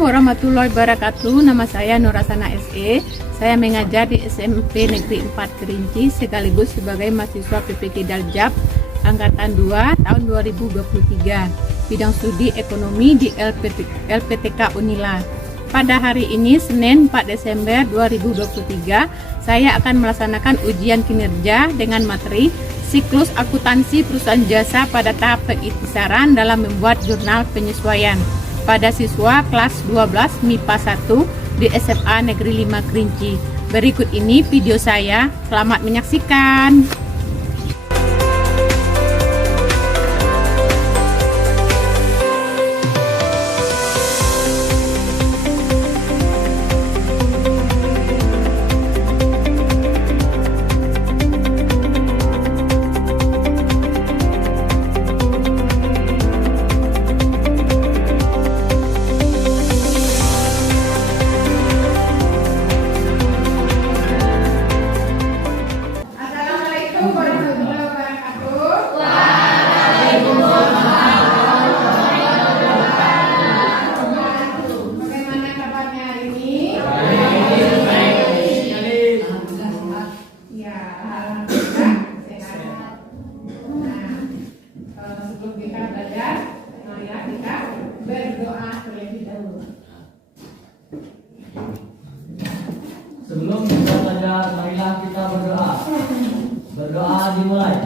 Assalamualaikum warahmatullahi wabarakatuh. Nama saya Nurasana SE. Saya mengajar di SMP Negeri 4 Kerinci sekaligus sebagai mahasiswa PPK Daljab Angkatan 2 tahun 2023. Bidang studi ekonomi di LPTK Unila. Pada hari ini Senin 4 Desember 2023, saya akan melaksanakan ujian kinerja dengan materi siklus akuntansi perusahaan jasa pada tahap pengikhtisaran dalam membuat jurnal penyesuaian pada siswa kelas 12 MIPA 1 di SMA Negeri 5 Kerinci. Berikut ini video saya. Selamat menyaksikan. Sebelum kita belajar, marilah kita berdoa terlebih dahulu. Sebelum kita belajar, marilah kita berdoa. Berdoa dimulai.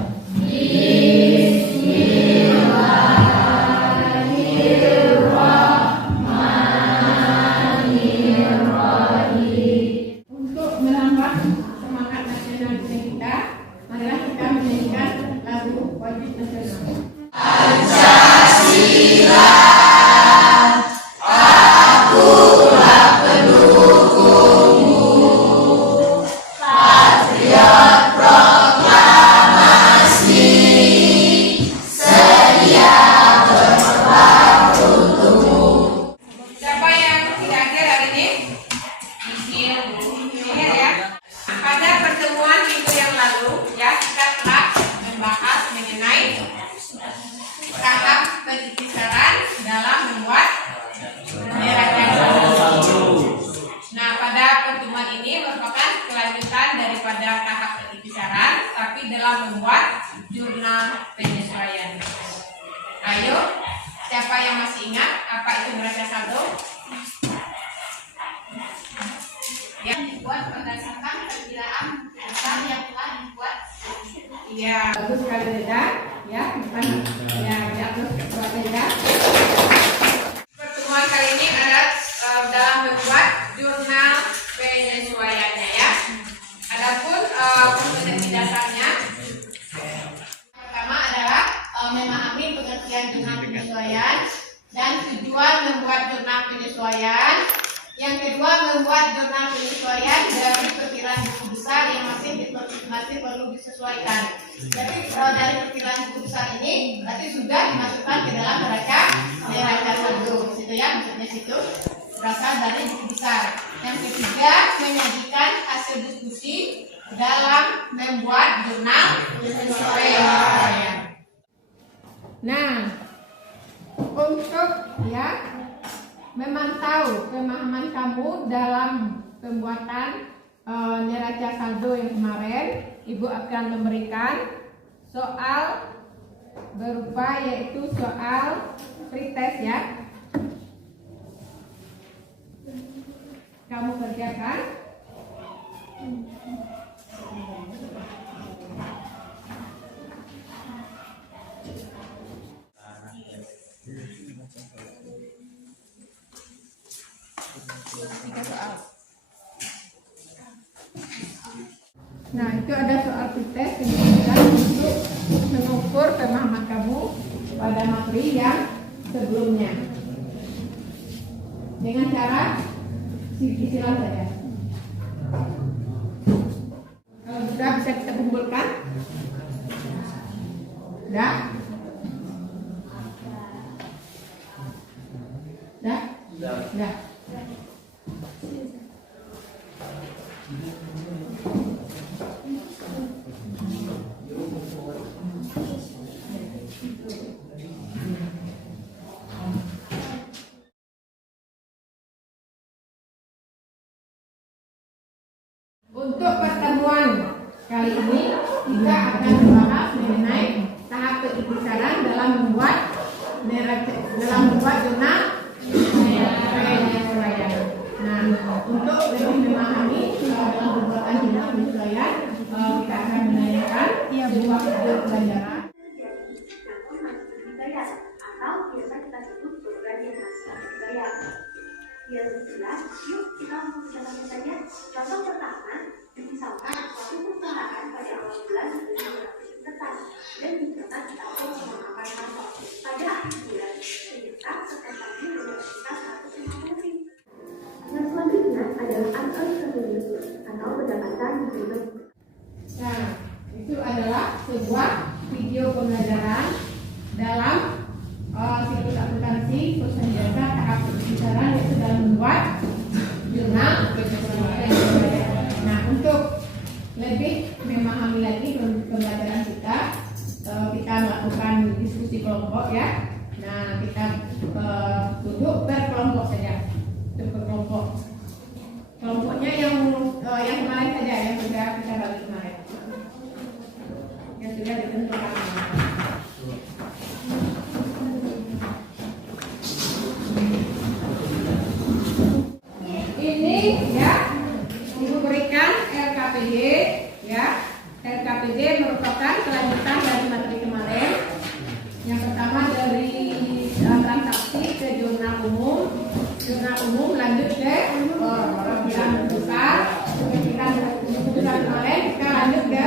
Untuk menambah semangat nasionalisme kita, marilah kita menyanyikan lagu wajib nasional. Siapa yang tidak hadir hari ini? Ingat ya. Pada pertemuan minggu yang lalu, ya kita telah membahas mengenai tahap pengikhtisaran dalam membuat neraca saldo. Nah, pada pertemuan ini merupakan kelanjutan daripada tahap pengikhtisaran, tapi dalam membuat jurnal penyesuaian. Ayo, siapa yang masih ingat apa itu neraca saldo? Yang dibuat berdasarkan perkiraan dasar yang telah dibuat. Iya, bagus sekali Reda. Ya, bukan ya diatur Reda. Pertemuan kali ini adalah dalam membuat jurnal penyesuaiannya ya. Adapun kompetensi dasarnya pertama adalah memahami pengertian jurnal penyesuaian dan tujuan membuat jurnal penyesuaian. Yang kedua, membuat jurnal penyesuaian dari perkiraan buku besar yang masih perlu disesuaikan. Jadi dari perkiraan buku besar ini berarti sudah dimasukkan ke dalam neraca saldo. Situ ya, maksudnya situ berasal dari buku besar. Yang ketiga, menyajikan hasil diskusi dalam membuat jurnal penyesuaian. Nah, untuk ya memantau pemahaman kamu dalam pembuatan neraca saldo yang kemarin, Ibu akan memberikan soal berupa yaitu soal pretest ya. Kamu kerjakan. Nah, itu ada soal pretest yang diberikan untuk mengukur pemahaman kamu pada materi yang sebelumnya. Dengan cara silang saja. Kalau sudah bisa kita kumpulkan. Sudah? Sudah? kali ini kita akan membahas mengenai tahap pembicaraan dalam membuat jurnal penyesuaian. Nah, untuk lebih memahami dalam pembuatan jurnal penyesuaian, kita akan menanyakan sebuah video pelajaran. Atau biasa kita sebut berorientasi gaya. Biar lebih jelas, yuk kita mengerjakannya saja. Contoh pertama, misalkan suatu perusahaan pada awal bulan memiliki tetap dan ditetapkan tahun mengamalkan kantor. Pada akhir bulan, ternyata pesertanya sudah sekitar 150 ribu. Yang selanjutnya adalah uncertainty atau pendapatan di. Nah, itu adalah sebuah video pembelajaran dalam siklus akuntansi perusahaan jasa tahap pembicaraan yaitu dalam membuat jurnal penyesuaian. Nah, untuk lebih memahami lagi pembelajaran kita melakukan diskusi kelompok ya. Nah, kita duduk berkelompok saja, berkelompok. Kelompoknya yang kemarin saja, yang sudah kita bagi kemarin, yang sudah ditentukan. Ini ya, Ibu berikan LKPD ya. LKPD merupakan kelanjutan dari materi kemarin. Yang pertama dari transaksi ke jurnal umum lanjut ke perubahan besar. Ketika keputusan kemarin kita lanjut ke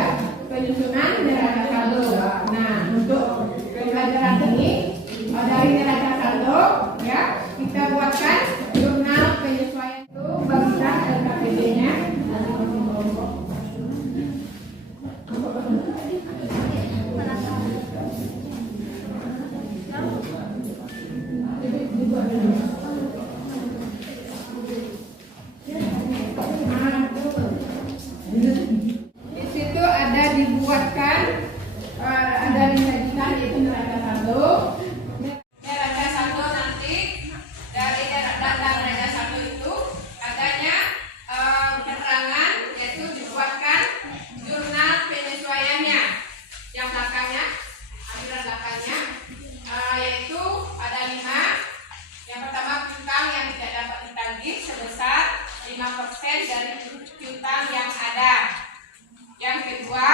penyusunan neraca saldo. Nah, untuk pembelajaran ini dari neraca saldo ya, kita buatkan jurnal penyesuaian itu bagikan LKPD-nya. Di situ ada dibuatkan, ada disajikan yaitu neraca saldo. Neraca saldo nanti dari data neraca saldo itu adanya keterangan yaitu dibuatkan jurnal penyesuaiannya. Yang belakangnya, ambilan belakangnya, yaitu ada 5. Yang pertama, piutang yang tidak dapat ditagih sebesar 5% dari piutang yang ada. Yang kedua,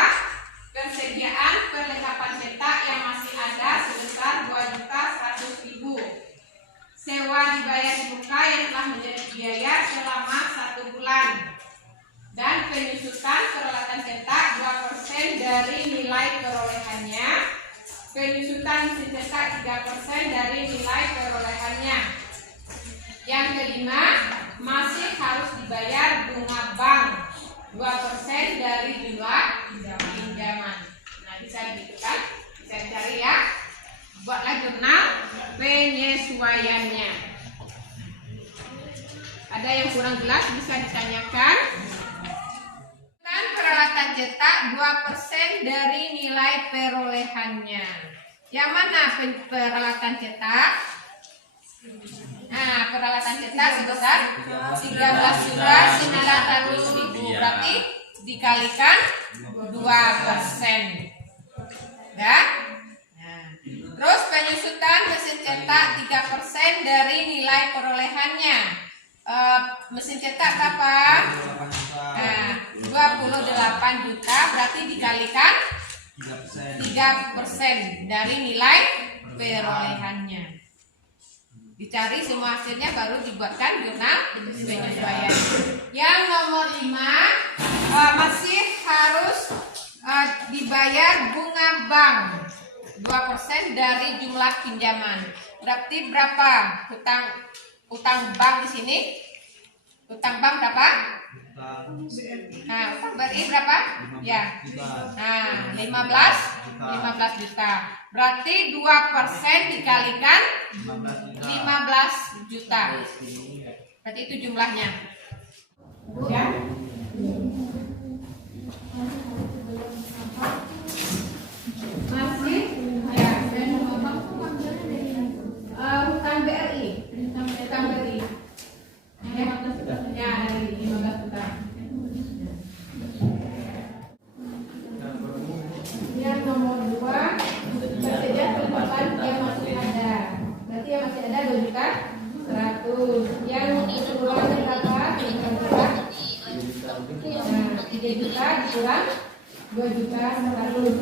persediaan perlengkapan cetak yang masih ada sebesar 2.100.000. Sewa dibayar di muka yang telah menjadi biaya selama 1 bulan. Dan penyusutan peralatan cetak 2% dari nilai perolehannya. Penyusutan mesin cetak 3% dari nilai perolehannya. Yang kelima, masih harus dibayar bunga bank 2% dari jumlah pinjaman. Nah, bisa gitu kan? Bisa dicari ya. Buatlah jurnal penyesuaiannya. Ada yang kurang jelas bisa ditanyakan. Dan peralatan cetak 2% dari nilai perolehannya. Yang mana peralatan cetak? Nah, peralatan cetak sebesar 13.900.000, berarti dikalikan 2%. Ya? Nah, terus penyusutan mesin cetak 3% dari nilai perolehannya. Mesin cetak berapa? Nah, 28 juta, berarti dikalikan 3% dari nilai perolehannya. Dicari semua hasilnya baru dibuatkan jurnal penyesuaian. Yang nomor 5, masih harus dibayar bunga bank 2% dari jumlah pinjaman. Berarti berapa utang bank di sini? Utang bank berapa? Nah, utang BRI berapa? Ya. Nah, 15 juta. Berarti 2% dikalikan 15 juta. Berarti itu jumlahnya. Ya. Masih ya, hutang BRI. Hutang BRI. Ya, 15 juta. Yang kedua berapa? 3 juta. Nah, 3 juta dikurang 2 juta 100.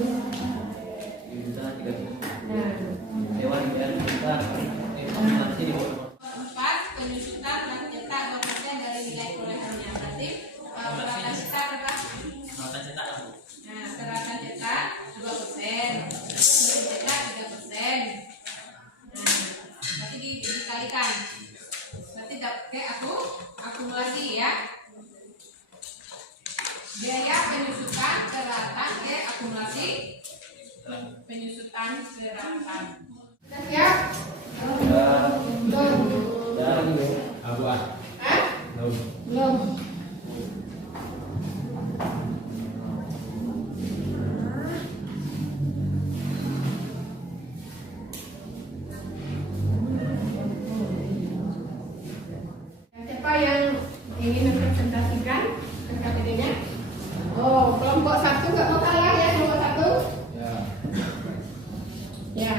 Nah, Sewa dibayar kita. Nanti di bawah. 4 penyusutan dan cetak 2% dari nilai perolehannya. Berarti peralatan cetak berapa? Nota cetak. Nah, peralatan cetak 2%, mesin cetak 3%. Nah, berarti dikalikan. Berarti dapat akumulasi ya. Biaya penyusutan peralatan ke akumulasi penyusutan peralatan. Sudah siap? Belum. Abu ah. Hah? Belum. Siapa yang ingin mempresentasikan KKPD-nya? Oh, kelompok 1 nggak mau kalah ya, kelompok 1? Ya. Ya.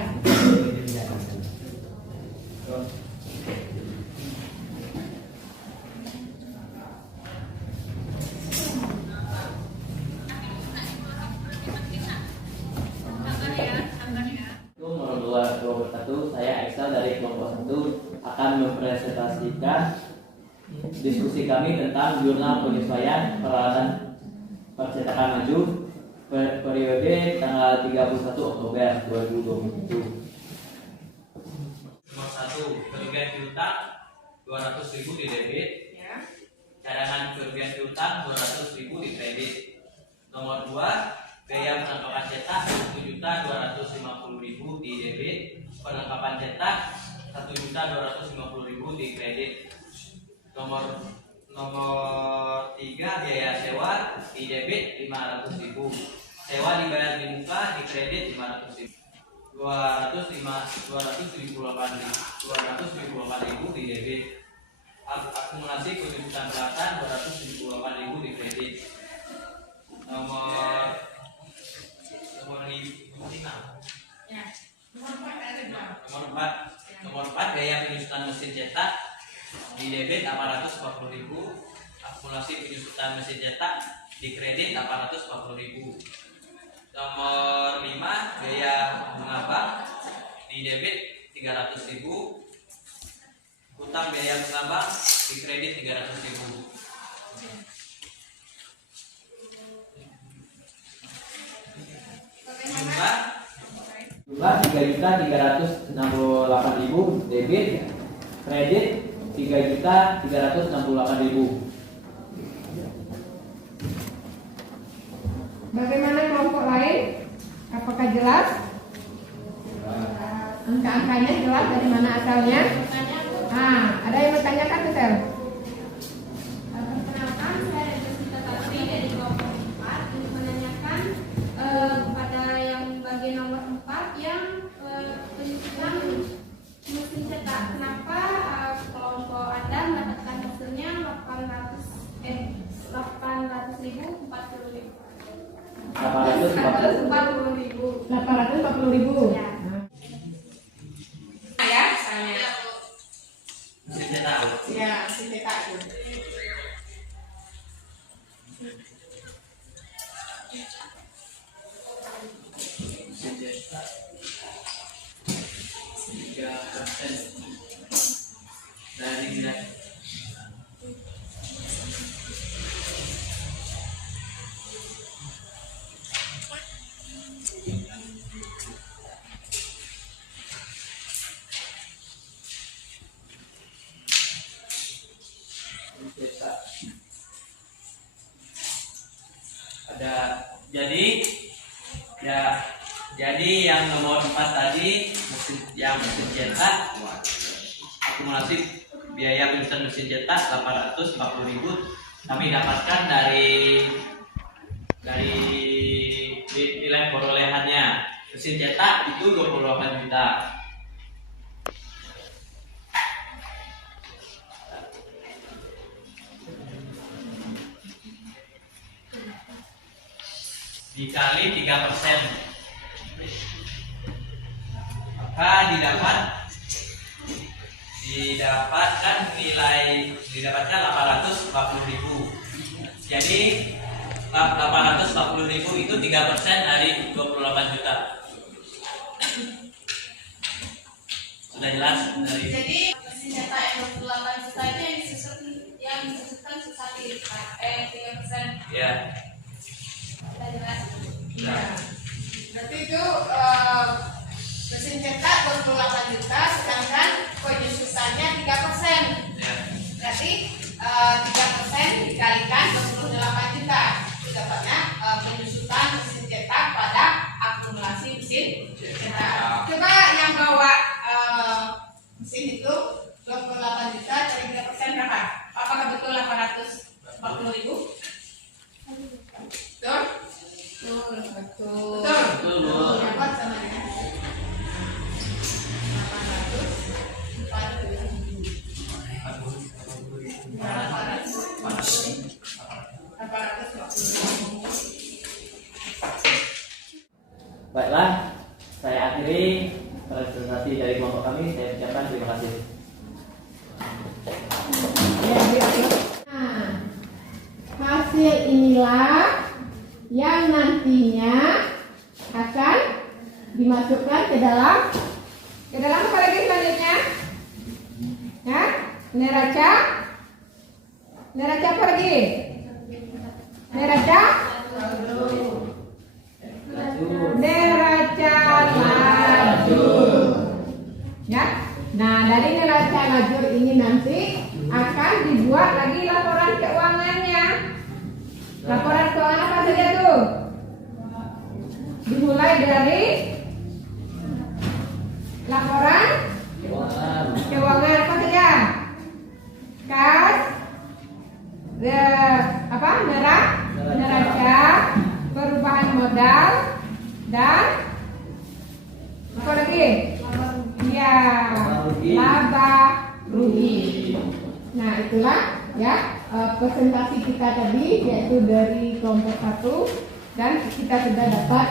Kelompok 1, saya Excel dari kelompok 1 akan mempresentasikan diskusi kami tentang jurnal penyesuaian peralatan percetakan maju periode tanggal 31 Oktober 2021. Nomor 1, kerugian piutang 200.000 di debit. Ya. Cadangan kerugian piutang 200.000 di kredit. Nomor 2, biaya perlengkapan cetak 1.250.000 di debit. Perlengkapan cetak 1.250.000 di kredit. Nomor 3, biaya sewa di debit 500.000. Sewa dibayar di muka, di kredit 500.000. 278.000 di debit. Akumulasi keuntungan peralatan 278.000 di kredit. Nomor 5. Ya. Nomor 4, biaya penyusutan mesin cetak di debit 840.000. Akumulasi penyusutan mesin cetak di kredit 840.000. Nomor 5, biaya bunga bank di debit 300.000. Utang biaya bunga bank di kredit 300.000. Jumlah 3.368.000 debit, kredit 3.368.000. Bagaimana kelompok lain? Apakah jelas? Angka-angkanya jelas dari mana asalnya? Ada yang bertanyakan, Michelle? Perkenalkan, saya Jessica Tasri dari kelompok 4 untuk menanyakan kepada yang bagian nomor 4 yang penyusunan mesin cetak. Kenapa kelompok Anda mendapatkan hasilnya 800.000 40.000? 840.000. Ya. Ya, misalnya. Mesin cetak. Ya, mesin cetak itu. Mesin cetak 3% dari nilai. Jadi yang nomor 4 tadi mesin cetak, akumulasi biaya penyusutan mesin cetak 840.000 kami dapatkan dari nilai perolehannya. Mesin cetak itu 28 juta. Dikali 3%, maka didapat didapatkan 840.000. Jadi 840.000 itu 3% dari 28 juta. Sudah jelas dari. Jadi mesin cetak yang 28 juta itu yang disusutkan sesuatu 3%. Ya. Sudah jelas. Ya. Berarti itu mesin cetak 28 juta, sedangkan penyusutannya 3%. Ya. Berarti 3% dikalikan 28 juta. Itu dapatnya penyusutan mesin cetak pada akumulasi mesin cetak. Coba yang bawa mesin itu 28 juta dari 3% berapa? Apakah betul 840.000? Betul? Betul. Betul. Dapat samanya. 840.000. Baiklah, saya akhiri presentasi dari kelompok kami. Saya ucapkan terima kasih. Nah, hasil inilah yang nantinya akan dimasukkan ke dalam apa lagi selanjutnya? Ya, neraca apa lagi? Neraca lajur. Ya. Nah, dari neraca lajur ini nanti akan dibuat lagi laporan keuangannya. Laporan keuangan apa saja tuh? Dimulai dari laporan keuangan apa saja? Kas, neraca, perubahan modal, dan apa lagi? Ya, laba rugi. Nah, itulah ya presentasi kita tadi, yaitu dari kelompok 1, dan kita sudah dapat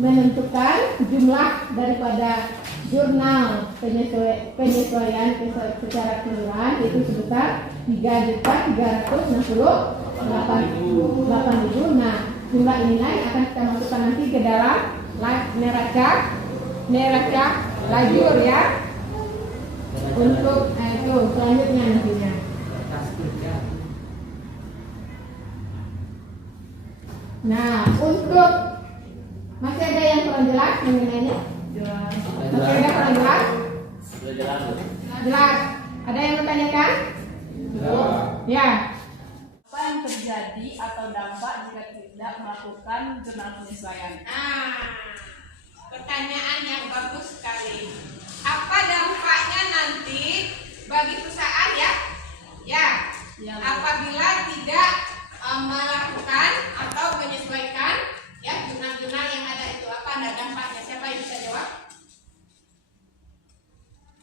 menentukan jumlah daripada jurnal penyesuaian secara keseluruhan, yaitu sebesar 3.368.000. Nah, jumlah inilah yang akan kita masukkan nanti ke dalam neraca lajur ya, untuk itu selanjutnya nantinya. Nah, untuk masih ada yang kurang jelas mengenainya? Masih ada kurang jelas? Sudah jelas. Jelas. Ada yang bertanyakan? Ya. Apa yang terjadi atau dampak jika tidak melakukan jurnal penyesuaian? Pertanyaan yang bagus sekali. Apa dampaknya nanti bagi perusahaan ya? Ya. Apabila tidak melakukan atau menyesuaikan ya jurnal-jurnal yang ada itu, apa ada dampaknya? Siapa yang bisa jawab?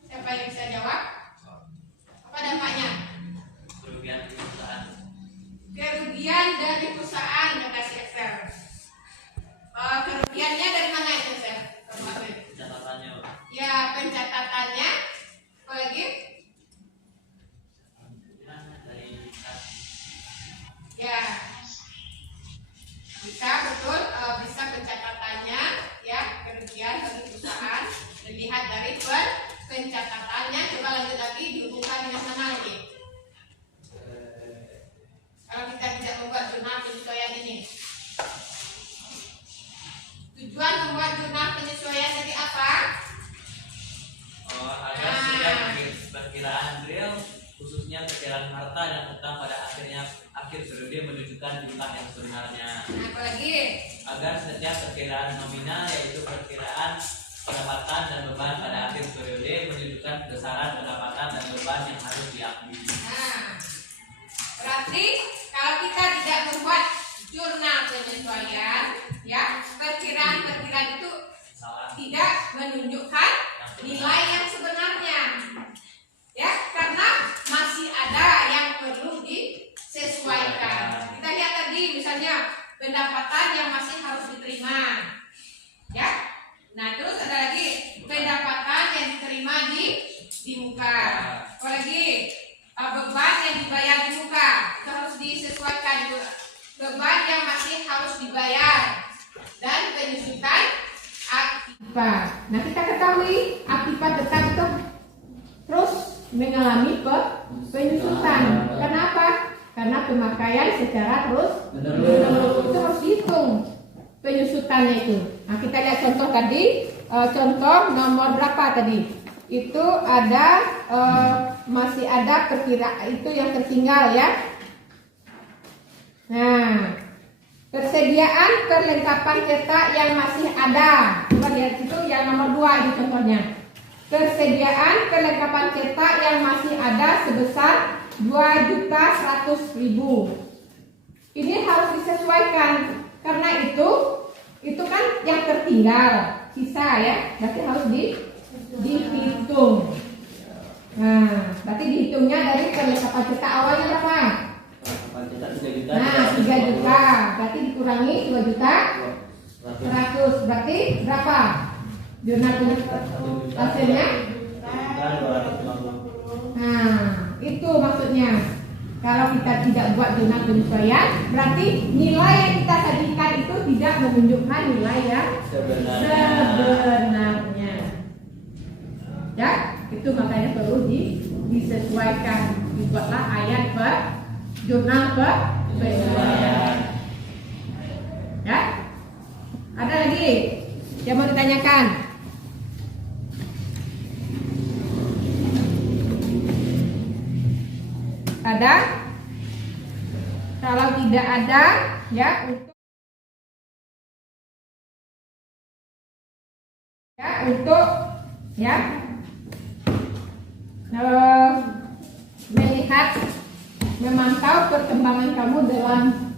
Siapa yang bisa jawab? Apa dampaknya? Kerugian perusahaan. Kerugian dari perusahaan kasih Excel. Kerugiannya dari mana itu, Sir? Catatannya. Ya, pencatatannya. Apa lagi? Dari Ya. Bisa betul, bisa pencatatannya ya, kerugian bagi perusahaan dilihat dari pencatatannya. Coba lanjut lagi, dihubungkan dengan mana lagi? Kalau kita tidak membuat jurnal penyesuaian ini, tujuan membuat jurnal penyesuaian jadi apa? Agar setiap perkiraan beliau, khususnya perkiraan harta dan utang pada akhir periode menunjukkan jumlah yang sebenarnya. Nah, apa lagi? Agar setiap perkiraan nominal, yaitu perkiraan pendapatan dan beban pada akhir periode, menunjukkan besaran pendapatan dan beban yang harus diakui. Nah, berarti kalau kita tidak membuat jurnal penyesuaian, ya, perkiraan itu Salah. tidak menunjukkan nilai yang sebenarnya, ya, karena masih ada yang perlu disesuaikan. Kita lihat tadi misalnya pendapatan yang masih harus diterima, ya. Nah, terus ada lagi pendapatan yang diterima di lagi beban yang dibayar di muka itu harus disesuaikan juga. Beban yang masih harus dibayar dan penyusutan aktiva. Nah kita ketahui aktiva tetap itu terus mengalami penyusutan. Kenapa? Karena pemakaian secara terus menerus itu harus dihitung penyusutannya itu. Nah kita lihat contoh tadi, contoh nomor berapa tadi? Itu ada masih ada perkiraan itu yang tertinggal ya. Nah, persediaan perlengkapan cetak yang masih ada. Coba lihat itu yang nomor 2 ini contohnya. Persediaan perlengkapan cetak yang masih ada sebesar 2.100.000. Ini harus disesuaikan karena itu kan yang tertinggal sisa ya, berarti harus dihitung. Nah, berarti dihitungnya dari perlengkapan cetak awalnya berapa? Nah, 3 juta, berarti dikurangi 2 juta 100, berarti berapa? Jurnal hasilnya? Nah, itu maksudnya. Kalau kita tidak buat jurnal penyesuaian, berarti nilai yang kita sajikan itu tidak menunjukkan nilai yang sebenarnya. Ya, itu makanya perlu disesuaikan. Dibuatlah ayat jurnal penyesuaian. Ya, ada lagi yang mau ditanyakan? Ada? Kalau tidak ada, ya untuk melihat, memantau perkembangan kamu dalam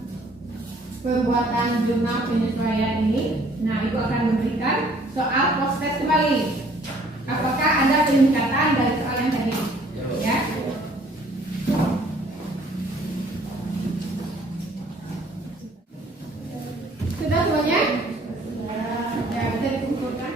perbuatan jurnal penyesuaian ini. Nah, itu akan memberikan soal proses kembali. Apakah ada peningkatan dari soal yang tadi? Ya. Sudah semuanya? Ya, bisa dikumpulkan.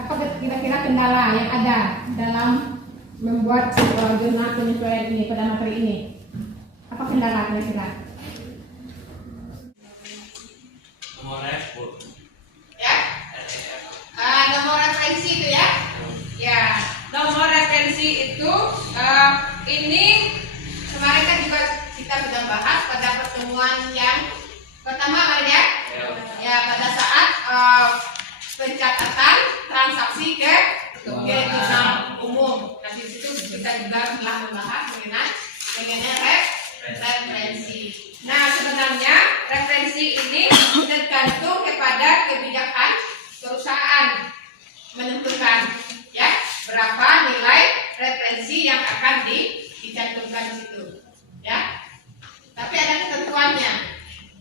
Apa kira-kira kendala yang ada dalam membuat jurnal penyesuaian ini pada materi ini? Apa kendala kira-kira? Nomor respon. Ya, nomor referensi itu ya. Ya, nomor referensi itu ini kemarin kan juga kita sudah bahas pada pertemuan yang pertama kemarin ya. Ya, pada saat pencatatan transaksi ke jurnal umum. Nah, di situ kita juga telah membahas mengenai referensi. Nah, sebenarnya referensi ini tergantung kepada kebijakan perusahaan menentukan ya berapa nilai referensi yang akan dicantumkan di situ. Ya. Tapi ada ketentuannya.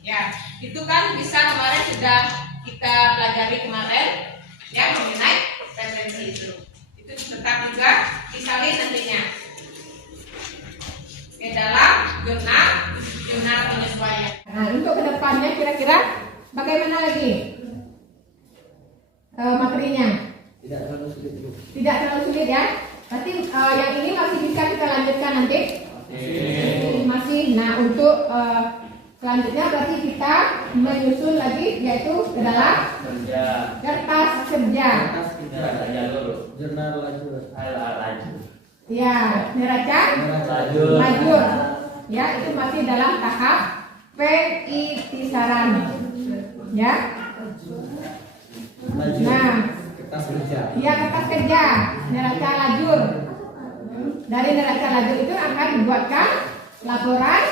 Ya, itu kan bisa kemarin sudah kita pelajari kemarin ya mengenai referensi itu. Itu tetap juga disalin nantinya ke dalam jurnal penyesuaian. Nah, untuk kedepannya kira-kira bagaimana lagi materinya? Tidak terlalu sulit ya. Berarti yang ini masih bisa kita lanjutkan nanti. Masih. Nah, untuk selanjutnya berarti kita menyusun lagi yaitu ke dalam kertas kerja. Jurnal lajur. Ya, neraca lajur. Ya, itu masih dalam tahap peitisaran. Ya. Nah, kertas kerja. Ya, kertas kerja, neraca lajur. Dari neraca lajur itu akan dibuatkan laporan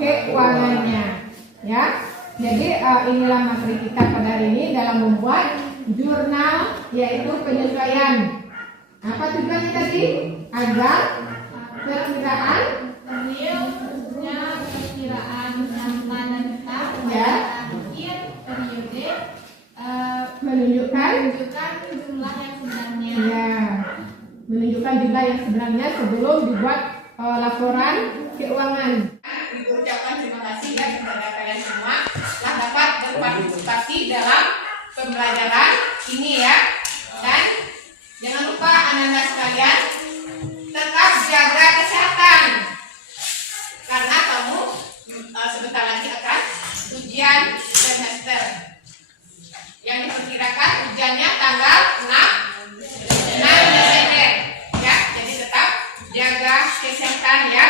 keuangannya. Ya. Jadi inilah materi kita pada hari ini dalam membuat jurnal yaitu penyesuaian. Apa tujuannya tadi? Agar perkiraan perkiraan angka dan tetap ya akhir periode menunjukkan jumlah yang sebenarnya. ya menunjukkan jumlah yang sebenarnya sebelum dibuat laporan keuangan. Ibu ucapkan terima kasih ya kepada kalian semua telah dapat berpartisipasi dalam pembelajaran ini ya. Dan jangan lupa anak-anak sekalian tetap jaga kesehatan karena kamu sebentar lagi akan ujian semester yang diperkirakan ujiannya tanggal 6 Desember ya. Jadi tetap jaga kesehatan ya.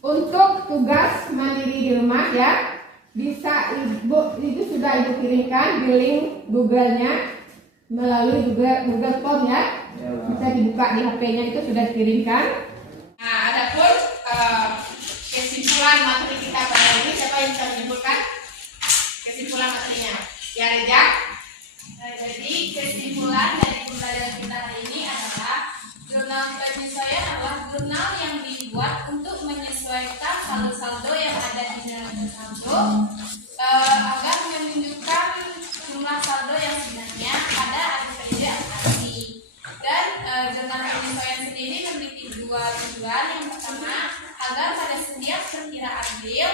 Untuk tugas mandiri di rumah ya, bisa itu sudah ibu kirimkan di link Google-nya melalui Google Form ya. Bisa dibuka di HP-nya, itu sudah dikirimkan. Nah, adapun kesimpulan materi kita pada hari ini, siapa yang bisa menyimpulkan kesimpulan materinya? Ya, Reja. Jadi kesimpulan dari pembelajaran kita hari ini adalah jurnal penyesuaian adalah jurnal yang dibuat untuk menyesuaikan saldo-saldo yang ada di dalam saldo agar menunjukkan jumlah saldo yang sebenarnya pada akhir periode aplikasi. Dan jurnal penyesuaian sendiri memiliki dua tujuan. Yang pertama, agar pada setiap perkiraan real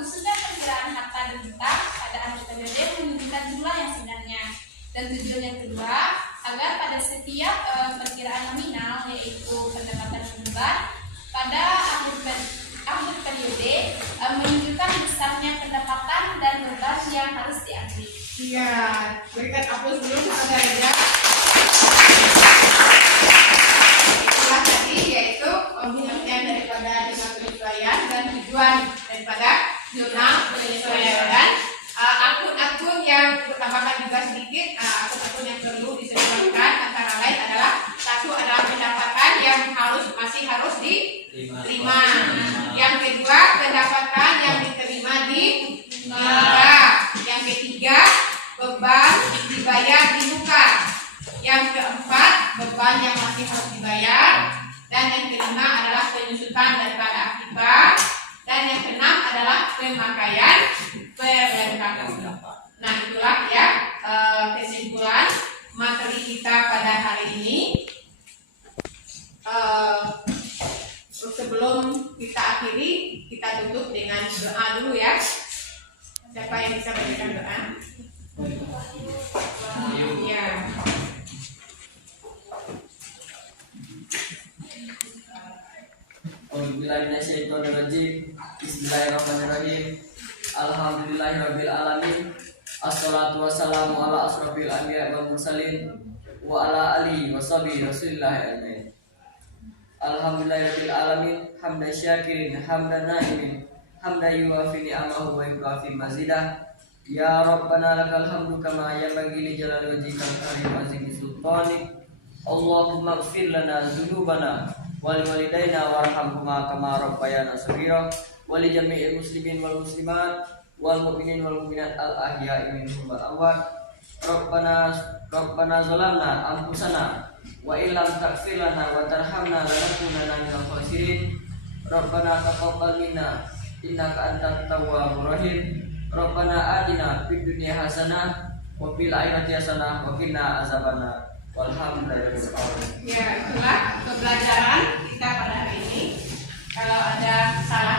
khususnya perkiraan harta dan hutang pada akhir periode menunjukkan jumlah yang sebenarnya. Dan tujuan yang kedua, agar pada setiap perkiraan nominal yaitu pendapatan bulan pada akhir periode menunjukkan besarnya pendapatan dan beban yang harus diambil. Iya, berikan aplaus dulu kepada Reja. Itulah tadi yaitu pengertian daripada jurnal penyesuaian dan tujuan daripada jurnal penyesuaian. Dan akun-akun yang bertambahkan juga sedikit, akun-akun yang perlu disesuaikan antara lain adalah satu adalah pendapatan yang masih harus diterima. Yang kedua, pendapatan yang diterima di negara. Yang ketiga, beban dibayar di muka. Yang keempat, beban yang masih harus dibayar. Dan yang kelima adalah penyusutan daripada akibat. Dan yang keenam adalah pemakaian perlengkapan. Nah, itulah ya kesimpulan materi kita pada hari ini. Sebelum kita akhiri, kita tutup dengan doa dulu ya. Siapa yang bisa memberikan doa? Ya. Bismillahirrahmanirrahim. Alhamdulillahirabbil alamin. Assalatu wassalamu ala asrofil anbiya wal mursalin wa ala alihi washabihi rasulillah ajmain. Alhamdulillahirabbil alamin, hamdan syakirin, hamdan naimin, hamdan yuwafi ni'amahu wa yukafi mazidah. Ya Rabbana lakal hamdu kama yanbaghi li jalali wajhikal karim wa azimi sultanik. Allahumma ighfir lana dzunubana wal walidayna warhamhuma kama rabbayana shaghira wa li jami'il muslimin wal muslimat wal mu'minin wal mu'minat al ahya'i minhum wal amwat. Rabbana zalamna anfusana wa illam taghfir lana wa tarhamna lanakunanna minal khasirin. Rabbana taqabbal minna innaka antat tawwabur rahim. Rabbana atina fid dunya hasanah wa fil akhirati hasanah wa qina azabannar. Walhamdulillahirabbil alamin. Ya, itulah pembelajaran kita pada hari ini. Kalau ada salah